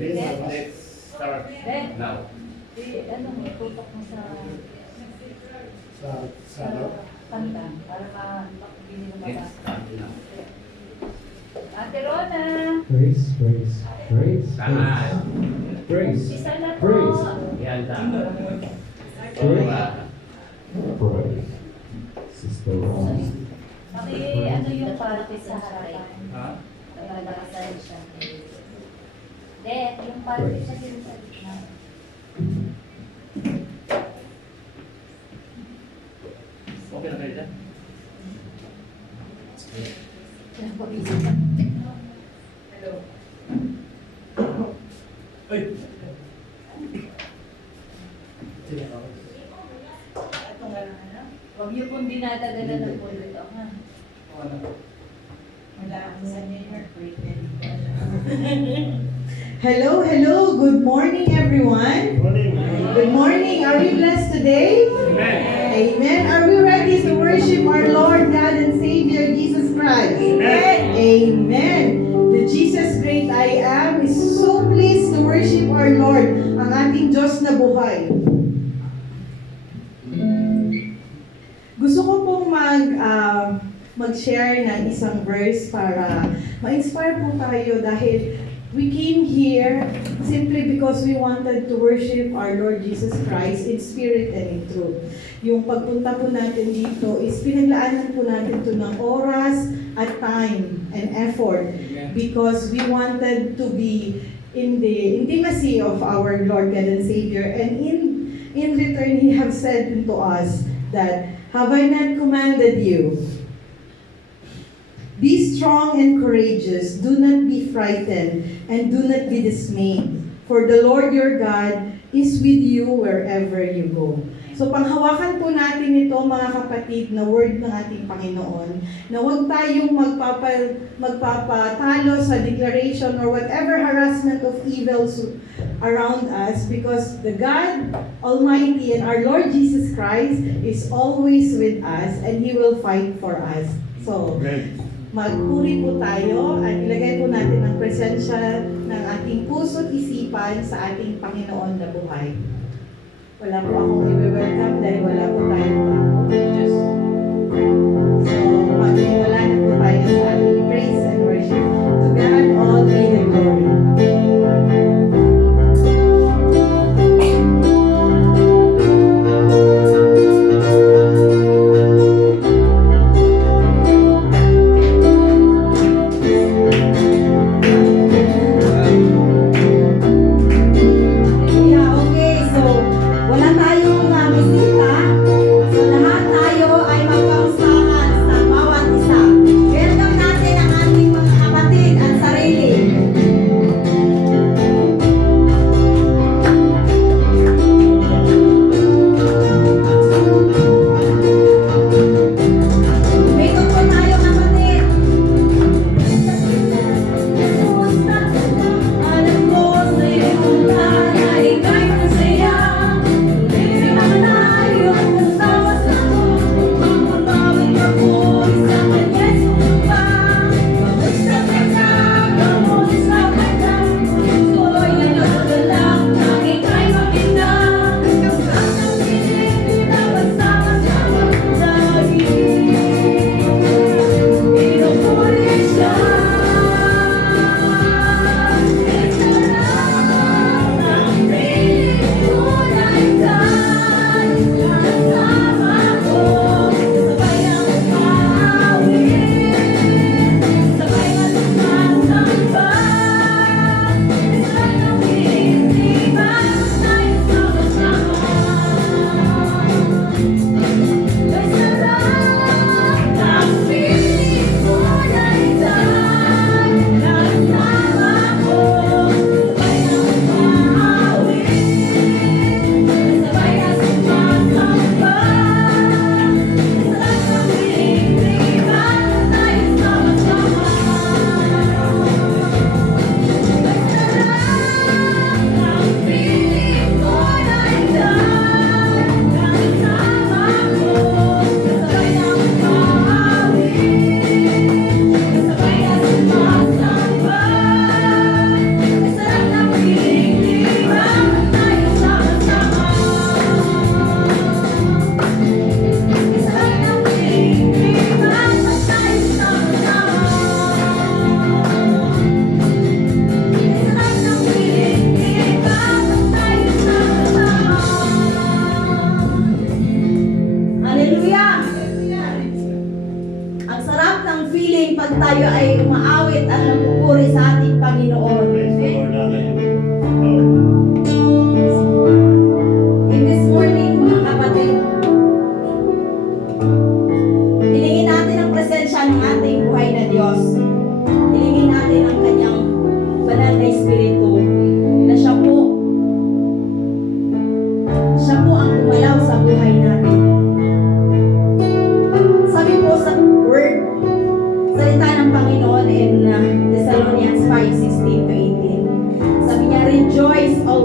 Let's start now. Ano mo, tutok mo sa ano? kanta para makabili ng Let's mabasa. start now. Ate Rona! Praise, praise, praise, Tama. praise, Isa na po! praise, Yan, tama. praise, praise. Sister Rose. Ano yung party sa harap? Ha? Naglalakasan siya. Hindi, yung party sa gitna. Okay na kayo dyan? Hello. Uy! Ito nga lang, ano? Huwag niyo pong dinadagalan ng pulo ito, ha? Wala ako sa New York. Hello, hello. Good morning, everyone. Good morning. Are we blessed today? Amen! Amen. Are we ready to worship our Lord, God, and Savior, Jesus Christ? Amen. Amen. The Jesus great I am is so pleased to worship our Lord, ang ating Diyos na buhay. Gusto ko pong mag-share ng isang verse para ma-inspire po tayo dahil we came here simply because we wanted to worship our Lord Jesus Christ in spirit and in truth. Yung pagpunta po natin dito is pinaglaanan po natin ito ng oras at time and effort because we wanted to be in the intimacy of our Lord God and Savior, and in return He have said unto us that, have I not commanded you? Be strong and courageous, do not be frightened, and do not be dismayed. For the Lord your God is with you wherever you go. So panghawakan po natin ito, mga kapatid, na word ng ating Panginoon, na huwag tayong magpapatalo sa declaration or whatever harassment of evils around us, because the God Almighty and our Lord Jesus Christ is always with us and He will fight for us. So, magpuri po tayo at ilagay po natin ang presensya ng ating puso at isipan sa ating Panginoon na buhay. Wala po akong i-welcome dahil wala po tayong just. So, magsiwala na po tayo sa ating praise and worship. To God all be the glory. So, lahat tayo ay magkamustahan sa bawat isa.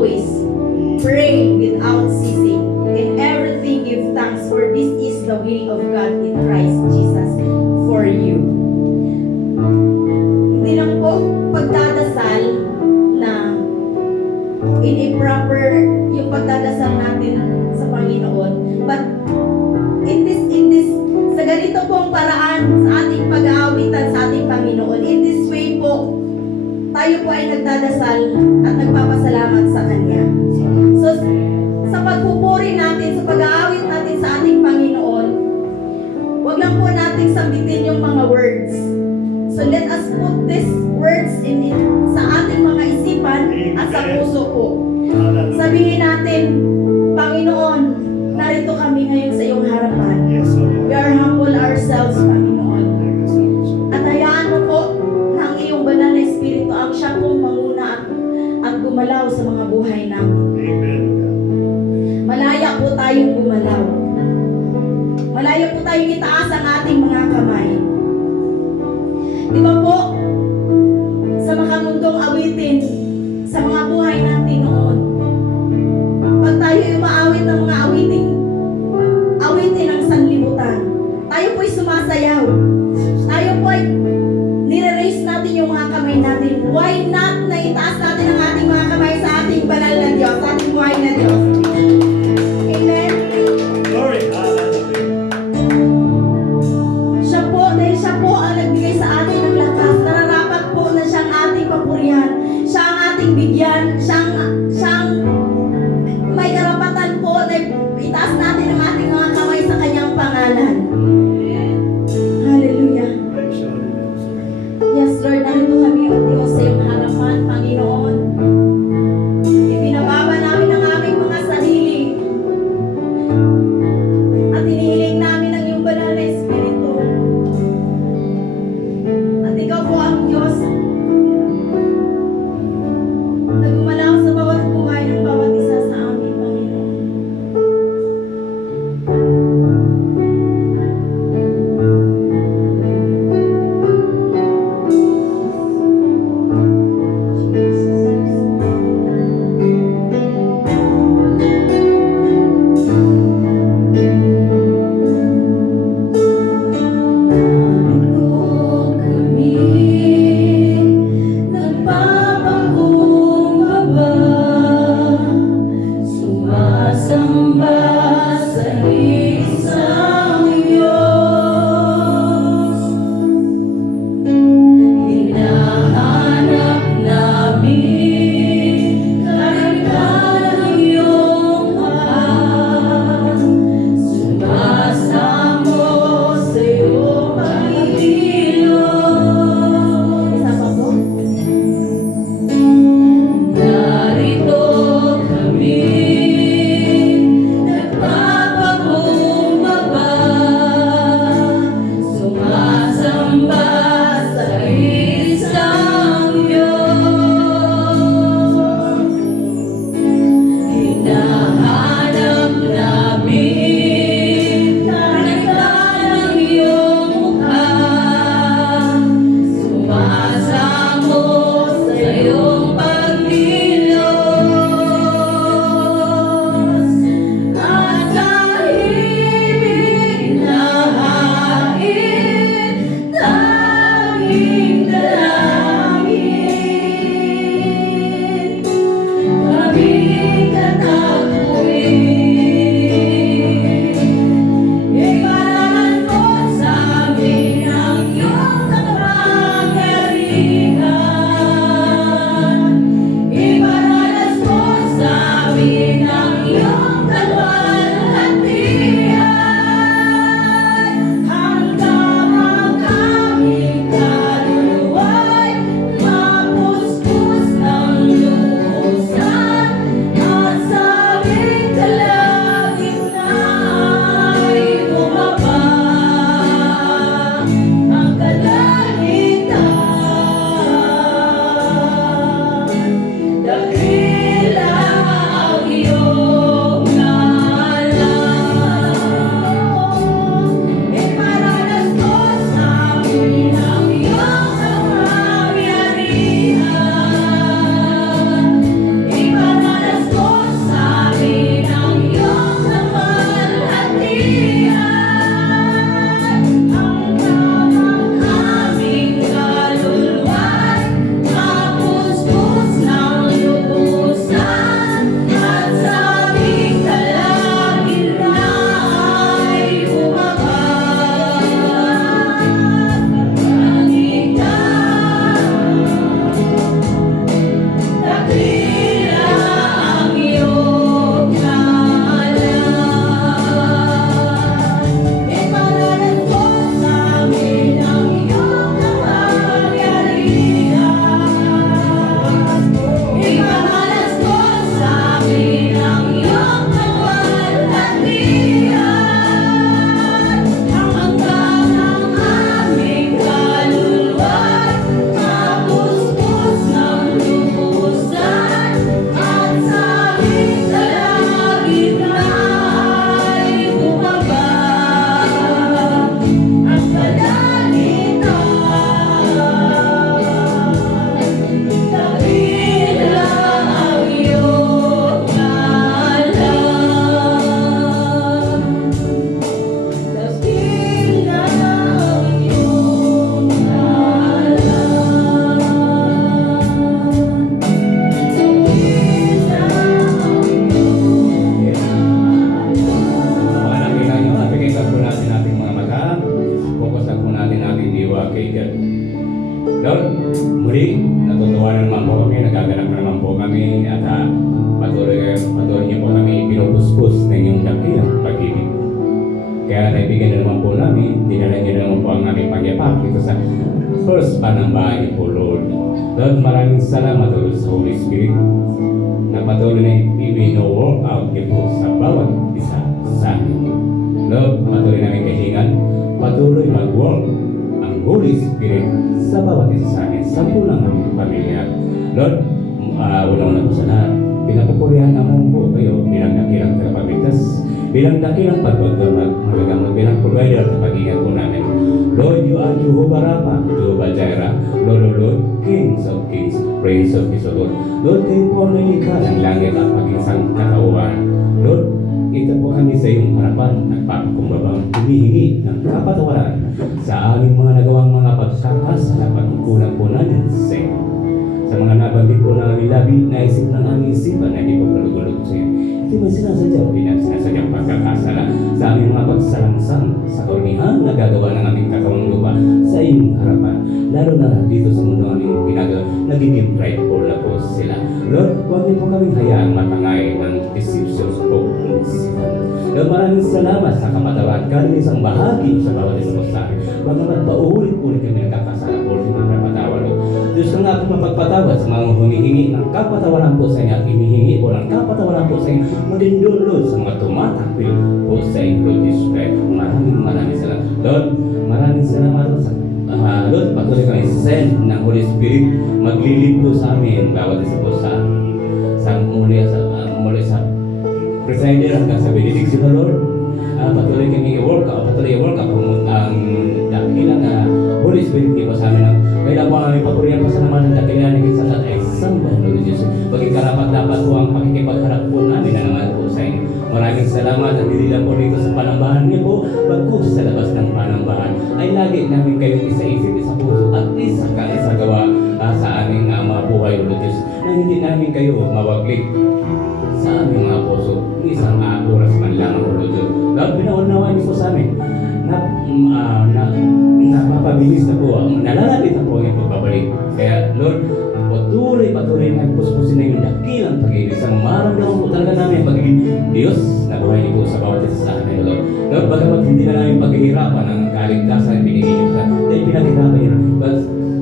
always pray without ceasing. In everything give thanks, for this is the will of God in Christ Jesus for you. Hindi lang po pagdadasal na in a proper yung pagdadasal natin sa Panginoon, but in this sa ganito pong paraan sa ating pag-aawitan sa ating Panginoon, in this way po tayo po ay nagdadasal at nagpapasalamat sa Kanya. So sa pagpupuri natin, sa pag-aawit natin sa ating Panginoon, wag lang po nating sambitin yung mga words. So let us put these words in sa ating mga isipan at sa puso po. Sabihin natin, Panginoon, narito kami ngayon sa iyong harapan. Yes, Lord. We are humble ourselves, Panginoon. Thank you so much. At hayaan mo po na ang iyong banal na Espiritu ang siya pong manguna at gumalaw sa mga buhay namin. Amen, God. Malaya po tayong gumalaw. Malaya po tayong itaas ang ating mga kamay. Di ba po, sa makamundong awitin, sa mga buhay natin noon, pag tayo umaawit ng mga awitin ng sanlibutan, tayo po'y sumasayaw. Tayo po'y nire-raise natin yung mga kamay natin. Why not na itaas natin ang ating mga kamay sa ating banal na Diyos, sa ating buhay na Diyos? Amen? Glory. Hallelujah. Dahil siya po ang nagbigay sa atin ng lakas, nararapat po na siyang ating papurihan, siya ang ating bigyan, siyang may karapatan po na itaas natin ang ating mga kamay sa kanyang pangalan. Hallelujah. Praise your holy name, Lord. Yes, Lord, narito kami, O Diyos, sa iyong harapan, Panginoon. Ibinababa namin ang aming mga sarili at hinihiling namin ang iyong banal na Espiritu. At ikaw po ang Diyos na gumalaw puspos na inyong dakilang pag-ibig. Kaya naibigan na naman po namin, dinala niyo na naman po ang aming pagyapak dito sa first panambahan niyo po, Lord. Lord, maraming salamat Lord sa Holy Spirit na patuloy na i-work out niyo po sa bawat isa sa amin. Lord, patuloy namin kahingan, patuloy mag-work ang Holy Spirit sa bawat isa sa amin, sa pulang aming pamilya. Lord, wala po sa lahat. Pinapupurihan naman po kayo bilang dakilang tagapagligtas, bilang dakilang magagamot, bilang provider at pag-ingat po namin. Lord, you are Jehovah Rapha, Jehovah Jireh, Lord, Kings of Kings, Prince of Peace, Lord. Lord, kayo po ang nalikha ng langit at pag-isang katauhan. Lord, ito po kami sa iyong harapan, nagpapakumbabang humihingi ng kapatawaran sa aming mga nagawang mga pagkakasala, pagkukulang po namin sa iyo. Sa mga nabanggit po na aming labi, naisip ng aming isipan na hindi po kalugulog sa iyo. Ito may sinasadya o sinasadyang pagkakasala sa aming mga pagsalangsang sa kaunihan na gagawa ng aming katawang lupa sa iyong harapan. Lalo na dito sa mundo aming ginagawa, nagiging prideful na po sila. Lord, huwag niyo po kaming hayaang matangay ng deception po ng isipan. Lord, maraming salamat sa kapatawaran. Kami isang bahagi sa bawat isa mo sa amin. Huwag naman paulit-ulit kami nagkakasala po sa mga kapatawaran. Diyos na nga po mapagpatawad sa mga humihingi ng kapatawaran po sa inyo at hinihingi po ng kapatawaran po sa inyo madindulod sa mga tumatakwil po sa inyo, Lord Jesus Christ. Maraming salamat. Lord, maraming salamat sa Lord, patuloy kami send ng Holy Spirit maglilid po sa amin bawat isa po sa muli sa presider hanggang sa benediction na Lord. Patuloy kami i-work ang dakilang Holy Spirit niyo po sa amin. Kailan po ang papurihan po sa naman ng dakilang ng isa at isang Lord Jesus. Paging karapat dapat po ang pakikipagharap po namin na naman po sa inyo. Maraming salamat at hindi lang po dito sa panambahan niyo po, bagkus sa labas ng panambahan ay lagi namin kayong isa-isip, isa puso at isa gawa sa aming mga buhay, Lord Jesus, na hindi namin kayo mawaglig sa aming mga puso. Isang oras man lang, Lord Jesus. Lord, pinaunawa niyo po sa amin na napapabilis na po, nalalapit na po ang iyong pagbabalik. Kaya, Lord, patuloy na puspusin na yung dakilang pag-ibig sa maramdaman po talaga namin ang pagiging Diyos na buhay niyo po sa bawat isa sa amin, Lord. Lord, bagamat hindi na namin paghihirapan ang kaligtasan binigay niyo sa dahil pinaghirapan niyo. But,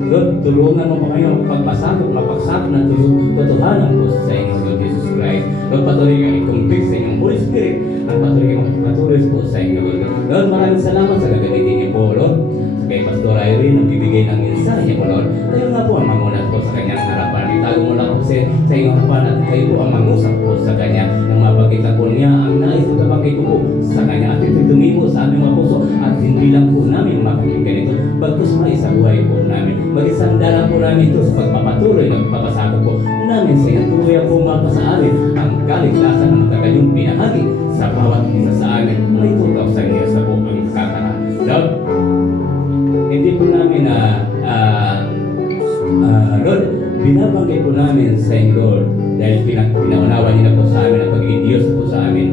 Lord, tulungan mo pa kayo mapagsakop ng totohanan po sa inyo, Lord Jesus Christ. Lord, patuloy kayo i-convict sa inyong Holy Spirit at patuloy po sa inyo, Lord. Lord, maraming salamat sa gagamitin niyo po, Lord. Kay Pastor Irene ang bibigay ng mensahe mo, Lord. Kayo nga po ang mangunat po sa kanyang harapan. Itago mo lang po sa inyong harapan at kayo po ang mangusap po sa kanya. Nang mabagkitan po niya ang nais na tabagay ko po sa kanya. At ito'y tumimo sa aming mga puso at hindi lang po namin makakinggan ito. Bagkus maisabuhay po namin. Mag-isandalan po namin ito sa pagpapatuloy na pagpapasakot po namin sa inyo. Tuloy po mapa sa amin ang kaligtasan ng tagayong pinahagi sa bawat isa sa amin. May 2,000 years na po ang kakaraan. Lord, hindi po namin Lord, binabanggit po namin sa inyo, Lord, dahil pinaunawa niyo na po sa amin ang pagiging Diyos po sa amin.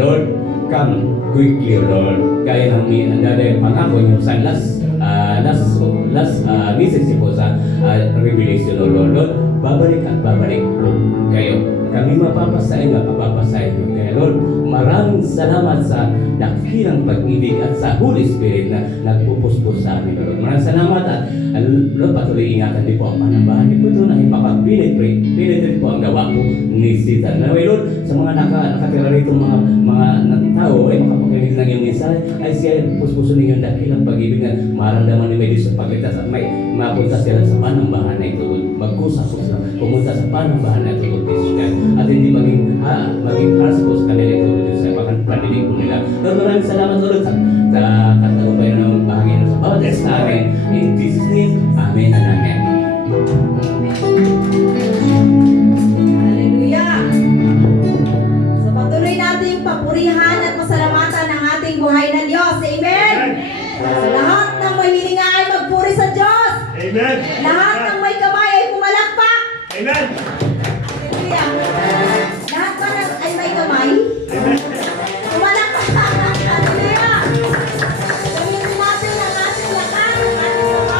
Lord, come quickly, Lord. Kaya ng dahil pangako niyo sa last message po sa Revelation, Lord. Lord, babalik at babalik po kayo. Kami mapapasahin. Kaya Lord, maraming salamat sa dakilang pag-ibig at sa Holy Spirit na nagpupuspos sa amin, Lord. Maraming salamat at Lord, patuloy ingatan din po ang panambahan niyo po ito na ipapag-penetrate po ang gawa po ni Satan. Anyway, Lord, sa mga nakatira rito mga tao ay makapakinig ng iyong mensahe ay siya puspuso ninyo ang dakilang pag-ibig na maramdaman ni may Diyos sa pagligtas at may mapunta sila sa panambahan na ito, Lord. Magkusap po sila, pumunta sa panambahan na ito, Lord Jesus Christ, at hindi maging haras po sa kanila ito, Lord Jesus Christ, panilig po nila. Lord, maraming salamat, Lord, sa katagumpay na ng bahagi sa bawat isa sa amin. In Jesus' name, Amen and Amen. Hallelujah! So patuloy nating papurihan at pasalamatan ang ating buhay na Diyos. Amen! Sa lahat ng may hininga ay magpuri sa Diyos. Amen. Lahat ng may kamay ay pumalakpak. Amen. Hallelujah! Lahat ba ay may kamay? Amen. Pumalakpak. Hallelujah! Gamitin natin ang ating lakas, ang ating kamay.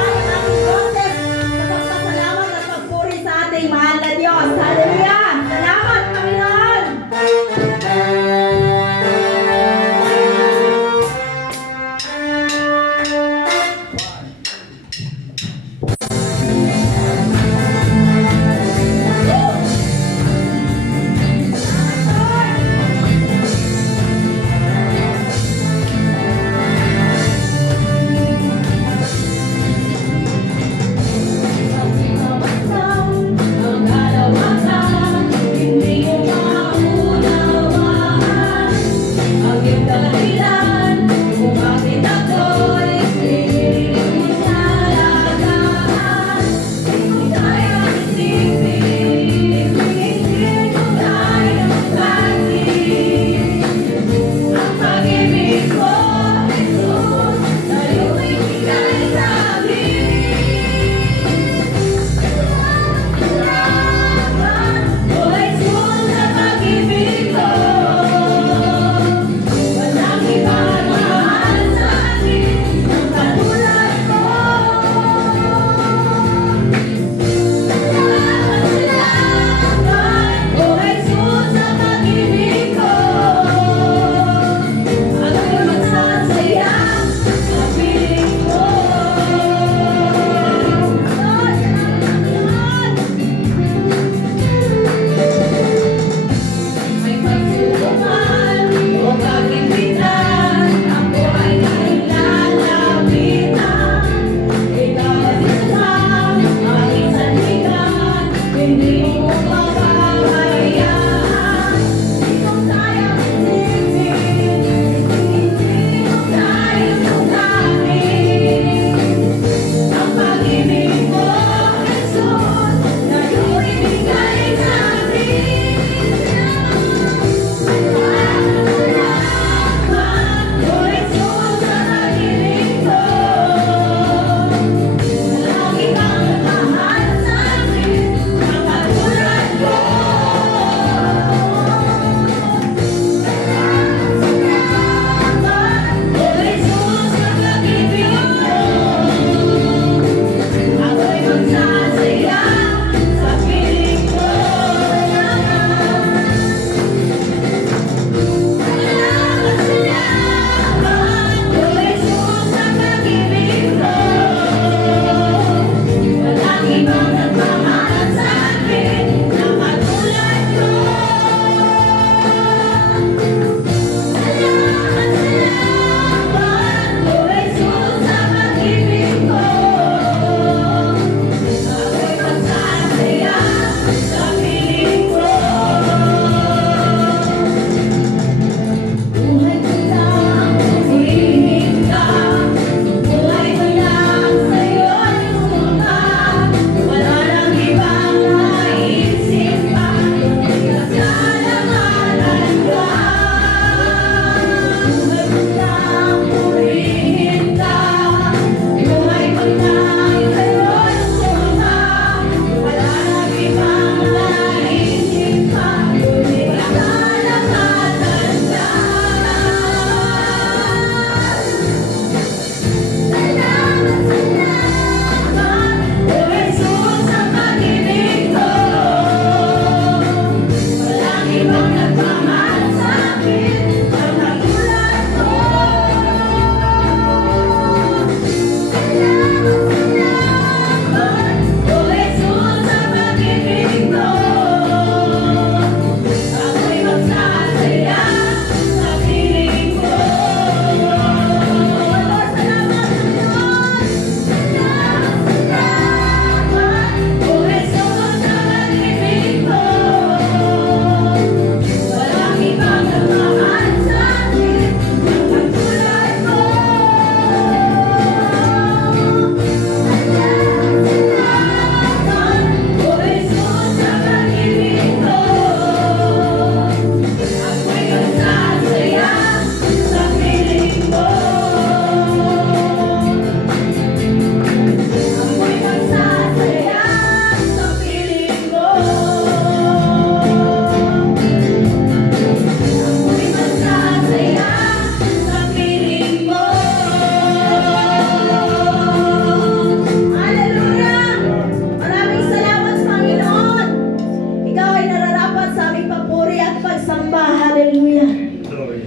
salamat sa aming papuri at pagsamba. Hallelujah. Glory.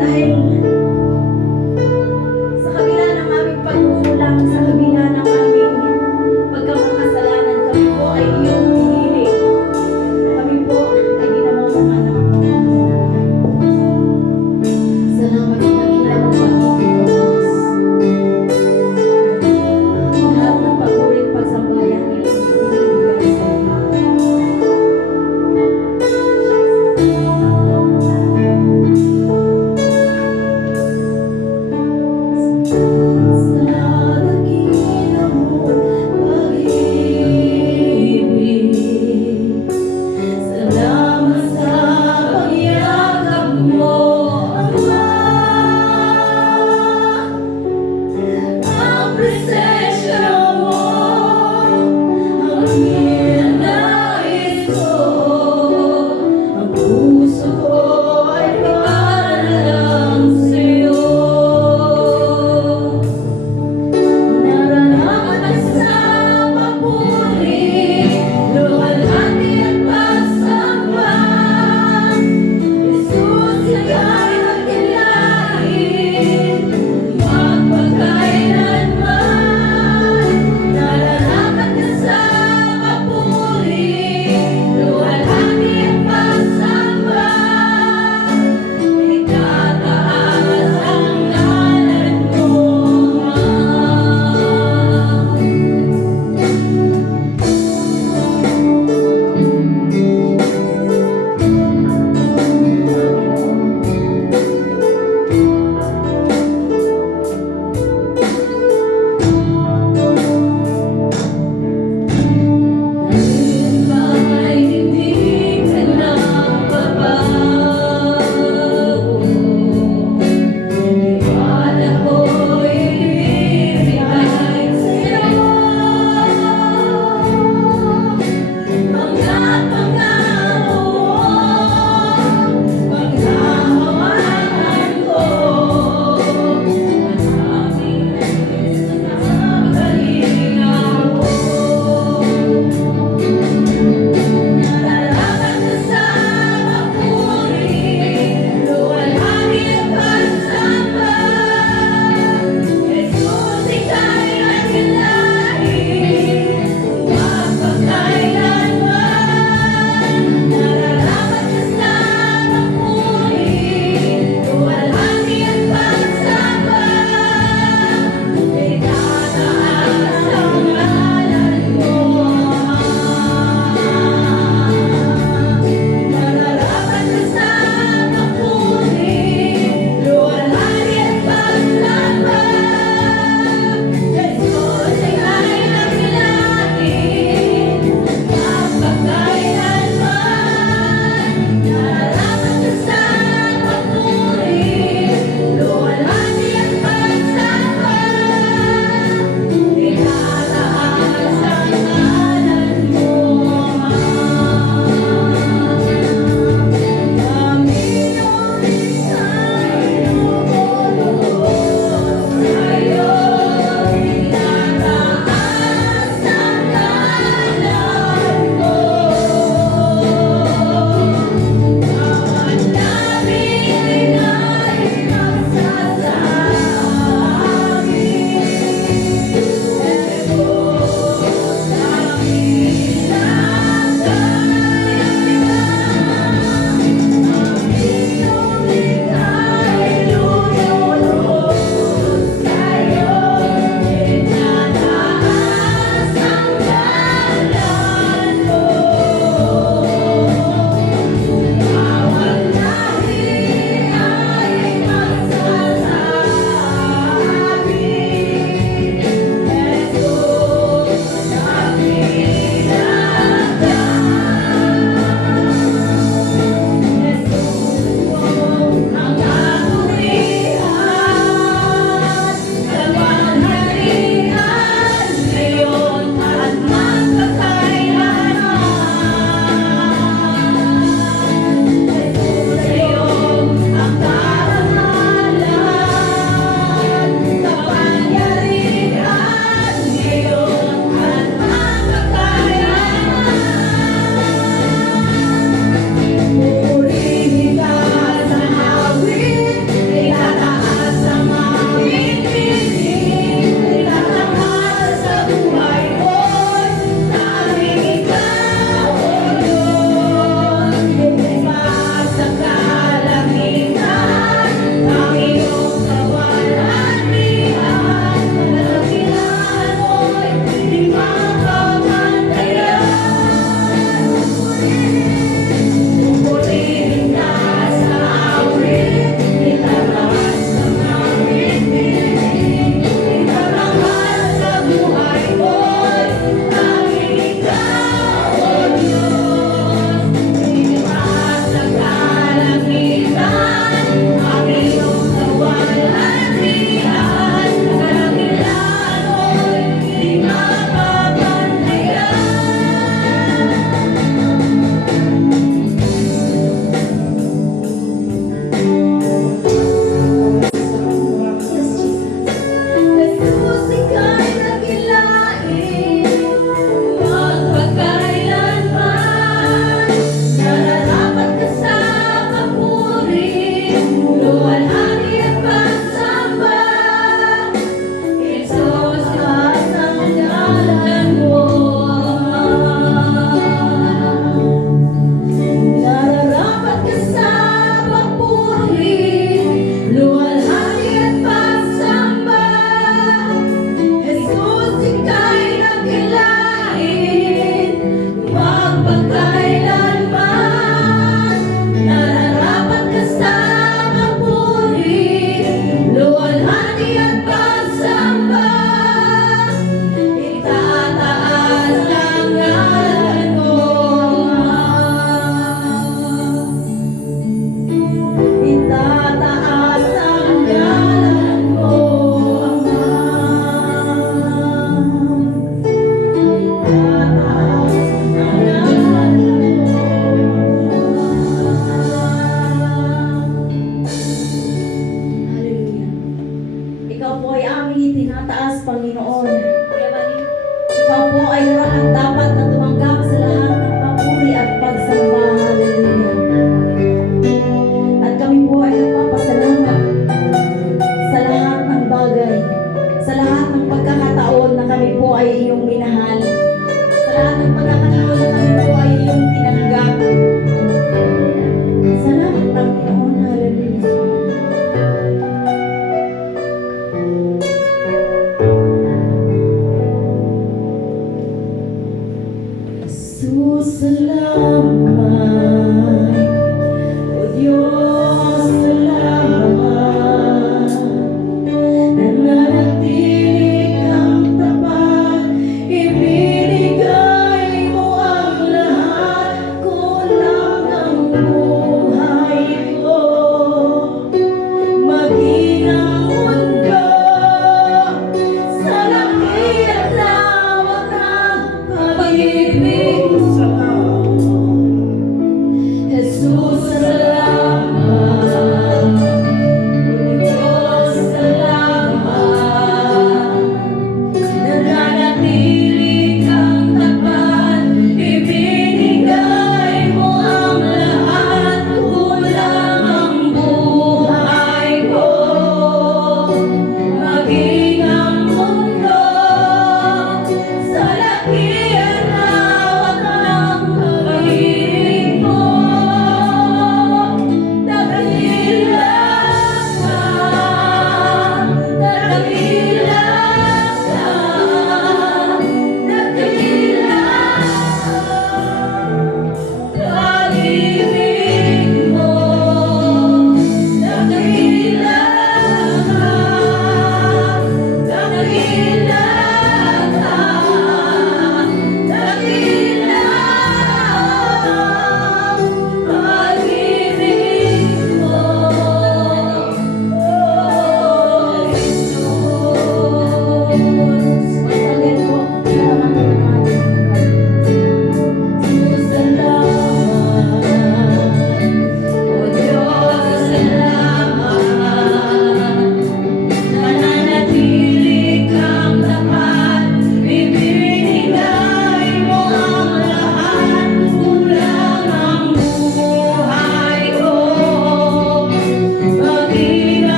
Dahil sa kabila ng aming pagkukulang, sa kabila ng aming pagkamakasalanan, kami po ay iyong pinili. Kami po ay ginamang mga anak mo. Salamat sa dakila mong pag-ibig, O Diyos. Lahat ng papuri at pagsambayan ay ibinibigay sa iyo.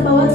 bawat